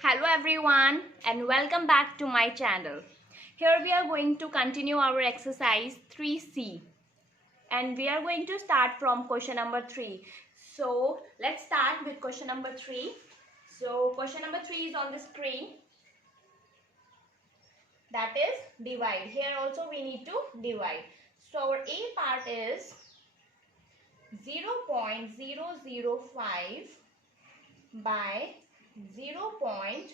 Hello everyone and welcome back to my channel. Here we are going to continue our exercise 3C and we are going to start from question number 3. So let's start with question number 3. So question number 3 is on the screen. That is divide. Here also we need to divide. So our A part is 0.005 by 0.25.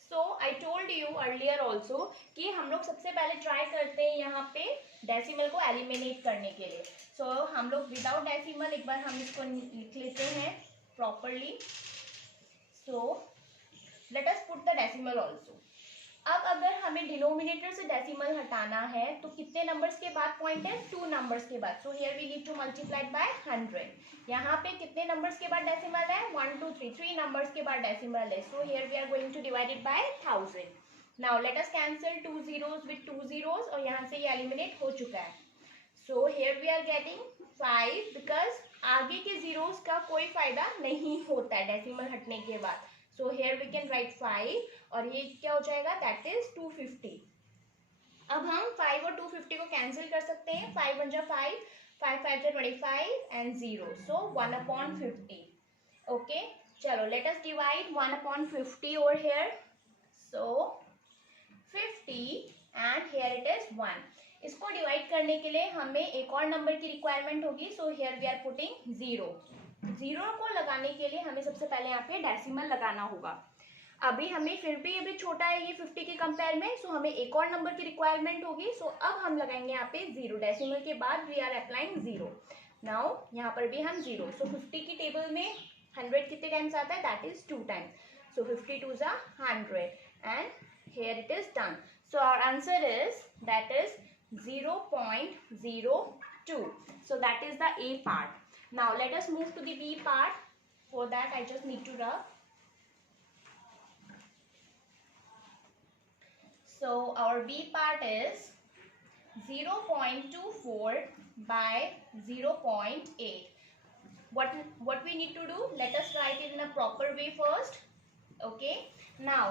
So I told you earlier also कि हम लोग सबसे पहले try करते हैं यहाँ पे decimal को एलिमिनेट करने के लिए. सो हम लोग विदाउट डेसिमल एक बार हम इसको लिख लेते हैं properly. So let us put the decimal also. अब अगर हमें डिनोमिनेटर से डेसिमल हटाना है तो कितने नंबर्स के बाद पॉइंट है? 2 नंबर्स के बाद. So here we need to multiply by 100. यहाँ पे कितने नंबर्स के बाद डेसिमल है? 1 2 3 3 नंबर्स के बाद डेसिमल है. So here we are going to divide it by 1000. Now let us cancel 2 zeros with 2 zeros और यहाँ से ये एलिमिनेट हो चुका है. So here we are getting 5 because आगे के जीरोस का कोई फायदा नहीं होता है डेसिमल हटने के बाद. So here we can write 5 और ये क्या हो जाएगा? That is 250. अब हम 5 और 250 को कैंसिल कर सकते हैं. 5 1 जा 5, 5 5 जा 25 एंड 0. सो 1/50. ओके चलो late us divide 1/50 over here. So 50 and here it is 1. इसको डिवाइड करने के लिए हमें एक और नंबर की रिक्वायरमेंट होगी. So here we are putting 0. 0 को लगाने के लिए हमें सबसे पहले यहाँ पे डेसिमल लगाना होगा. अभी हमें फिर भी अभी छोटा है ये 50 के कंपेयर में. सो हमें एक और नंबर की रिक्वायरमेंट होगी. सो अब हम लगाएंगे यहाँ पे 0. डेसिमल के बाद वी आर अप्लाइंग 0. नाउ यहाँ पर भी हम 0. सो 50 की टेबल में 100 कितने टाइम्स आता है? That is 2 times. सो 50 2 जा 100 and here it is done. So our answer is that is 0.02. So that is the A part. Now let us move to the B part. For that I just need to rub. So our B part is 0.24 by 0.8. What we need to do? Let us write it in a proper way first. Okay. Now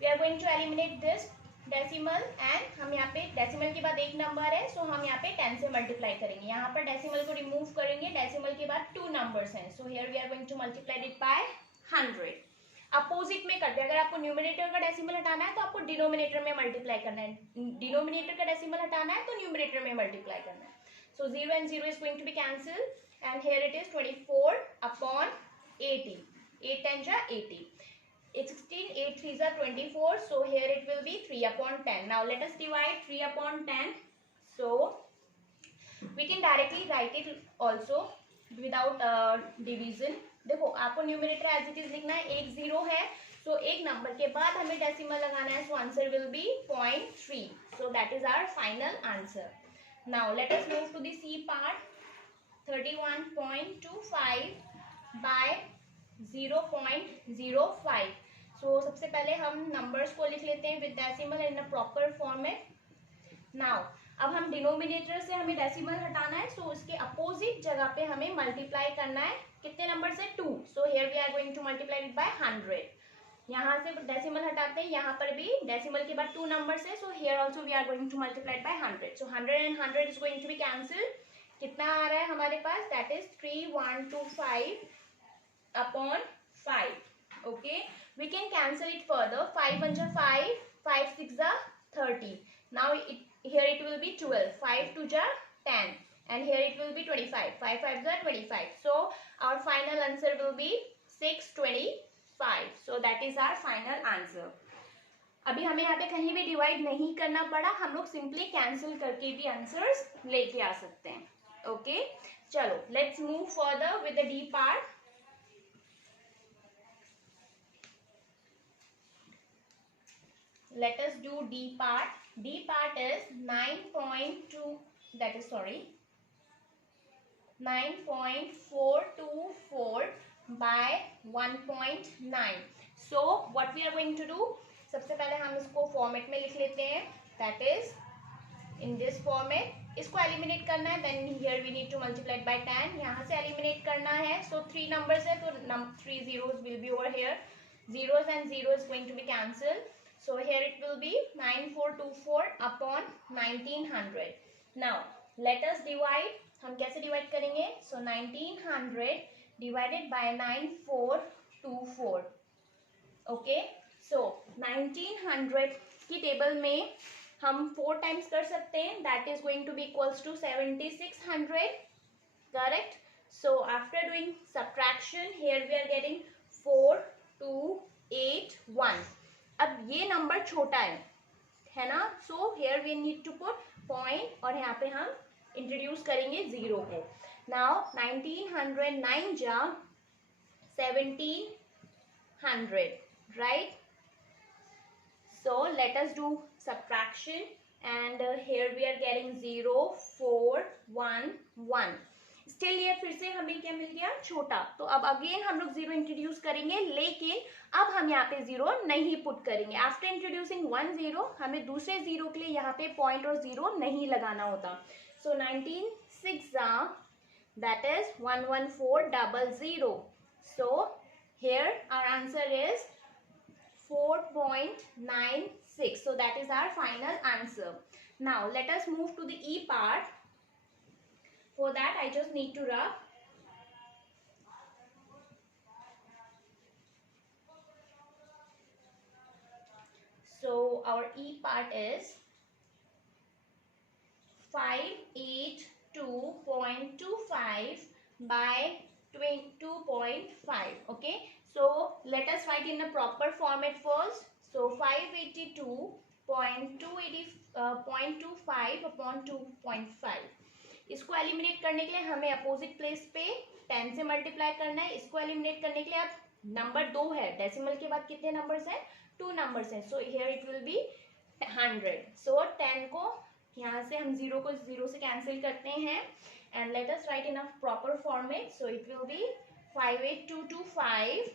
we are going to eliminate this decimal and हम यहाँ पे decimal के बाद एक number है. सो हम यहाँ पे 10 से मल्टीप्लाई करेंगे. यहाँ पर डेसिमल को रिमूव करेंगे. डेसिमल के बाद 2 नंबर्स हैं. So here we are going to multiply it by 100. Opposite में करते हैं. अगर आपको न्यूमरेटर का डेसिमल हटाना है तो आपको डिनोमिनेटर में मल्टीप्लाई करना है. डिनोमिनेटर का डेसिमल हटाना है तो न्यूमरेटर में मल्टीप्लाई करना है. सो 0 and 0 is going to be cancelled and here it is 24/80. 8 10 जा 80. 16 8 3 are 24. So here it will be 3/10. Now let us divide 3/10. So we can directly write it also without division. देखो आपको numerator as it is लिखना है. एक 0 है. सो एक number के बाद हमें डेसिमल लगाना है. So answer will be 0.3. So that is our final answer. Now let us move to the C part. 31.25 by 0.05. So सबसे पहले हम नंबर्स को लिख लेते हैं with decimal in a proper format. Now अब हम डिनोमिनेटर से हमें डेसिमल हटाना है. सो उसके अपोजिट जगह पे हमें मल्टीप्लाई करना है. कितने नंबर से? 2. So here we are going to multiply it by 100. यहाँ से डेसिमल हटाते हैं. यहाँ पर भी डेसिमल के बाद 2 नंबर्स है. So here also we are going to multiply by 100. So 100 and 100 is going to be cancel. कितना आ रहा है हमारे पास? That is 3125/5. Okay, we can cancel it further. 5 1 ja 5, 5 6 ja 30. Now here it will be 12. 5 2 ja 10 and here it will be 25. 5 5 ja 25. So our final answer will be 625. So that is our final answer. अभी हमें यहाँ पे कहीं भी divide नहीं करना पड़ा. हम लोग सिंपली कैंसिल करके भी आंसर्स लेके आ सकते हैं. ओके चलो let's move further with the D part. Let us do D part. D part is 9.424 by 1.9. So what we are going to do? सबसे पहले हम इसको फॉर्मेट में लिख लेते हैं. That is in this this format, इसको एलिमिनेट करना है, then here we need to multiply by 10, यहाँ से एलिमिनेट करना है, सो 3 नंबर्स है, तो 3 zeros will be over here, zeros and zero is going to be cancelled, so here it will be 9424 upon 1900. now let us divide, हम कैसे divide करेंगे, सो 1900 divided by 9424. Okay, सो 1900 की टेबल में हम 4 टाइम्स कर सकते हैं, that is going to be equals to 7600, correct. So after doing subtraction here we are getting 4281. अब ये नंबर छोटा है ना, so here we need to put point और यहाँ पे हम इंट्रोड्यूस करेंगे 0 को. नाउ 1900 9 जा 1700, right? So let us do subtraction and here we are getting 0 4 1 1. Still ये फिर से हमें क्या मिल गया, छोटा. तो अब अगेन हम लोग 0 इंट्रोड्यूस करेंगे, लेकिन अब हम यहाँ पे 0 नहीं पुट करेंगे. आफ्टर इंट्रोड्यूसिंग 1 0 हमें दूसरे 0 के लिए यहाँ पे पॉइंट और 0 नहीं लगाना होता. सो 19 6 that is 11400. So here our answer is 4.96. so that is our final answer. now let us move to the E part. For that I just need to rub. So our E part is 582.25 by 2.5. okay, so let us write in a proper format first. so 582.25 upon 2.5. इसको eliminate करने के लिए हमें opposite place पे 10 से multiply करना है. इसको एलिमिनेट करने के लिए अब नंबर 2 है, डेसिमल के बाद कितने नंबर्स हैं, 2 नंबर्स हैं, so here it will be 100. सो 10 को यहाँ से हम 0 को 0 से कैंसिल करते हैं and let us write in a proper format. so it will be 58225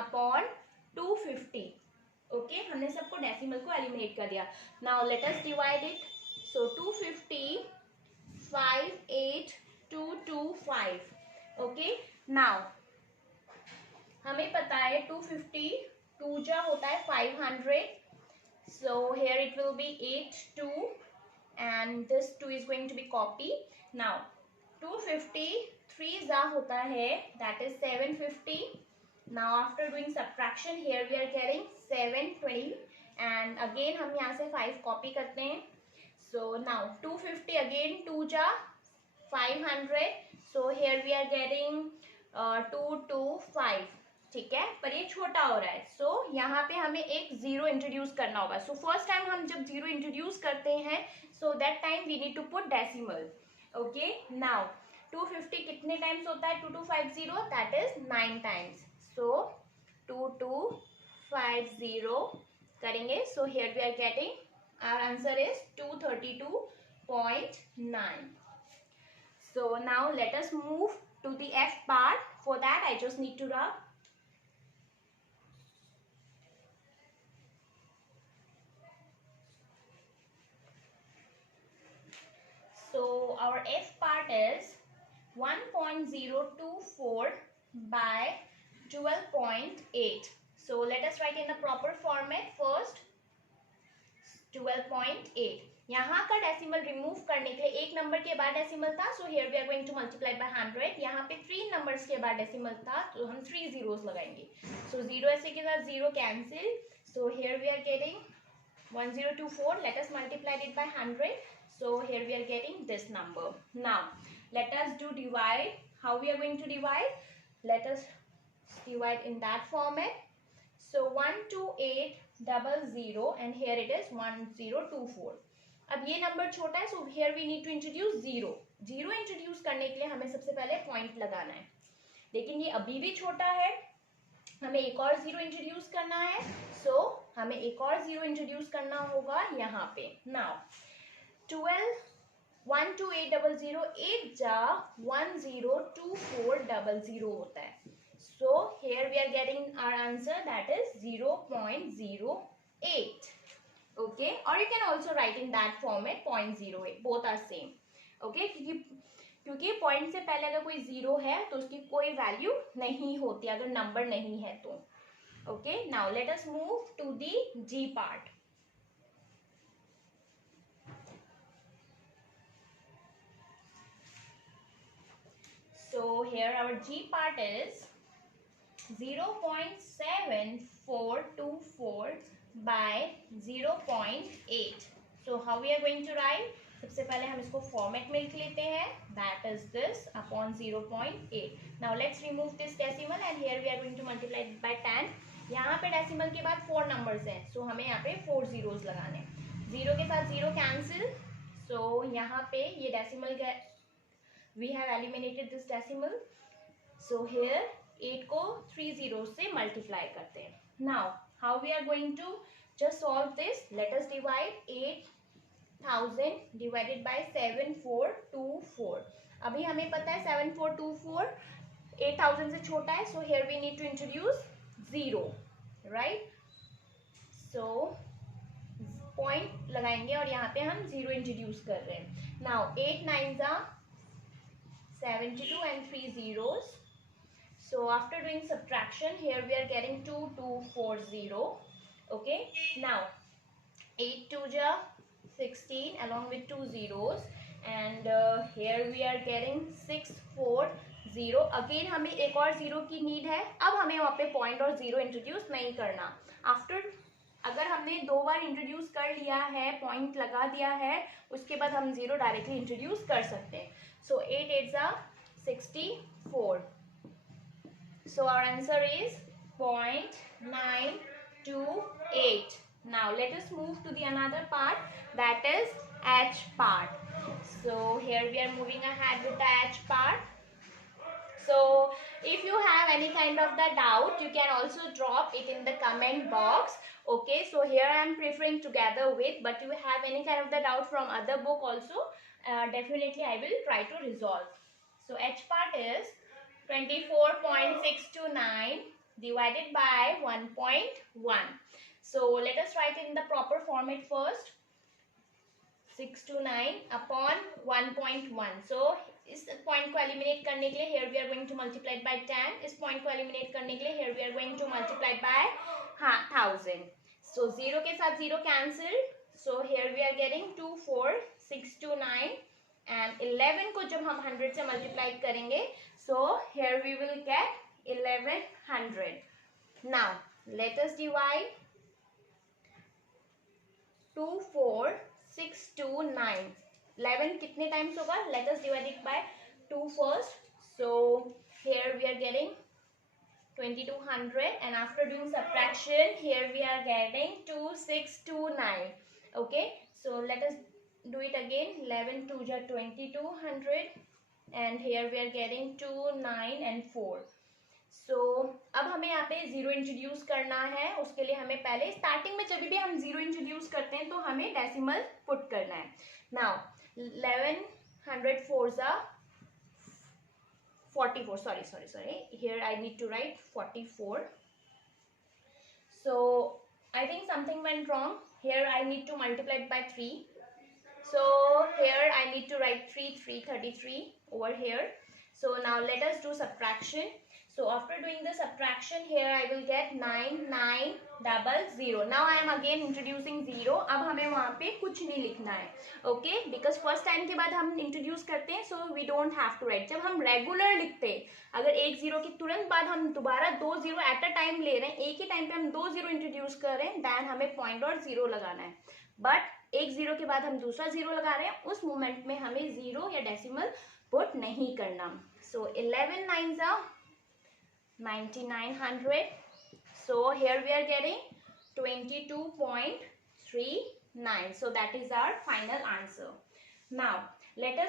upon 250. okay, हमने सबको डेसिमल को एलिमिनेट कर दिया. now let us divide it. so 250 58225. okay, now हमें पता है 250 2 जा होता है 500. so here it will be 82 and this 2 is going to be copy. now 250 3 जा होता है, that is 750. now after doing subtraction here we are getting 720 and again हम यहाँ से 5 कॉपी करते हैं. so now 250 again 2 जा 500. so here we are getting 225. ठीक है, पर ये छोटा हो रहा है, सो यहाँ पे हमें एक 0 इंट्रोड्यूस करना होगा. सो फर्स्ट टाइम हम जब 0 इंट्रोड्यूस करते हैं, so that time we need to put decimal. Okay, now 250 कितने टाइम्स होता है, 2250, दैट इज 9 टाइम्स. सो 2250 करेंगे. So here we are getting our answer is 232.9. So now let us move to the F part. For that I just need to rub. So our F part is 1.024 by 12.8. So let us write in a proper format first. 12.8. यहाँ का decimal remove करने के लिए एक number के बाद decimal था, so here we are going to multiply by 100. यहाँ पे 3 नंबर्स के बाद डेसिमल था, तो हम 3 zeros लगाएंगे. सो 0 ऐसे के साथ 0 cancel. So here we are getting 1024. Let us multiply it by 100. So here we are getting this number. Now let us do divide. How we are going to divide? Let us divide in that format. So 12800 and here it is 1024. अब ये number छोटा है, so here we need to introduce 0. 0 introduce करने के लिए हमें सबसे पहले पॉइंट लगाना है, लेकिन ये अभी भी छोटा है, हमें एक और 0 इंट्रोड्यूस करना है. सो हमें एक और 0 इंट्रोड्यूस करना होगा यहाँ पे. नाउ 12800 8 जा 102400 होता है. So here we are getting our answer, that is 0.08. Okay, or you can also write in that format 0.08, both are same. Okay, क्योंकि पॉइंट से पहले अगर कोई जीरो है तो उसकी कोई वैल्यू नहीं होती अगर नंबर नहीं है तो. Okay, now let us move to the G part. So here our G part is 0.7424 by 0.8. So how we are going to write? सबसे पहले हम इसको फॉर्मेट में लिख लेते हैं. That is this upon 0.8. Now let's remove this decimal and here we are going to multiply it by 10. यहाँ पे डेसिमल के बाद 4 नंबर्स हैं, सो हमें यहाँ पे 4 जीरोस लगाने हैं. जीरो के साथ जीरो कैंसिल, सो यहाँ पे ये decimal we have eliminated this decimal. So here 8 को 3 जीरो से मल्टीप्लाई करते हैं. Now how we are going to just solve this. Let us divide 8000 divided by 7424. अभी हमें पता है 7424 8000 से छोटा है, so here we need to introduce 0, right. So point लगाएंगे और यहाँ पे हम 0 इंट्रोड्यूस कर रहे हैं. Now 8 9s are 72 and 3 zeros. So after doing subtraction, here we are getting 2240. Okay, now 8 2s are 16 along with 2 zeros, and here we are getting 640. Again हमें एक और जीरो की नीड है. अब हमें वहाँ पे पॉइंट और जीरो इंट्रोड्यूस नहीं करना. आफ्टर अगर हमने 2 बार इंट्रोड्यूस कर लिया है, पॉइंट लगा दिया है, उसके बाद हम जीरो डायरेक्टली इंट्रोड्यूस कर सकते हैं. So 8 8s are 64. So our answer is 0.928. Now let us move to the another part, that is H part. So here we are moving ahead with the H part. So if you have any kind of the doubt, you can also drop it in the comment box. Okay, so here I am preferring together with, but you have any kind of the doubt from other book also, definitely I will try to resolve. So H part is 24.629 divided by 1.1. So let us write it in the proper format first. 629 upon 1.1. So इस point को eliminate करने के लिए here we are going to multiply it by 10. इस point को eliminate करने के लिए here we are going to multiply it by 1000. So 0 के साथ 0 cancel. So here we are getting 24629 and 11 को जब हम 100 से मल्टीप्लाई करेंगे, so here we will get 1100. Now let us divide 24629. 11 कितने टाइम्स होगा? Let us divide it by 2 first. So here we are getting 2200 and after doing subtraction, here we are getting 2629. Okay, so let us do it again. 11 2s are 2200 and here we are getting 2 9 and 4. So अब हमें यहाँ पे zero introduce करना है. उसके लिए हमें पहले स्टार्टिंग में जब भी हम जीरो इंट्रोड्यूस करते हैं तो हमें डेसिमल पुट करना है. Now 1104s are 44. Sorry. Here I need to write 44. So I think something went wrong. Here I need to multiply it by 3. So here I need to write 333 over here. So now let us do subtraction. So after doing the subtraction, here I will get 9900. Now I am again introducing 0. अब हमें वहाँ पे कुछ नहीं लिखना है. Okay, because first time के बाद हम इंट्रोड्यूस करते हैं, so we don't have to write. जब हम रेगुलर लिखते हैं, अगर एक जीरो के तुरंत बाद हम दोबारा 2 जीरो एट अ टाइम ले रहे हैं, एक ही टाइम पे हम 2 जीरो इंट्रोड्यूस कर रहे हैं, देन हमें पॉइंट और जीरो लगाना है. बट एक जीरो के बाद हम दूसरा जीरो लगा रहे हैं, उस मोमेंट में हमें जीरो या डेसिमल पुट नहीं करना. So 11 9s are 9900. So here we are getting 22.39. So that is our final answer. Now let us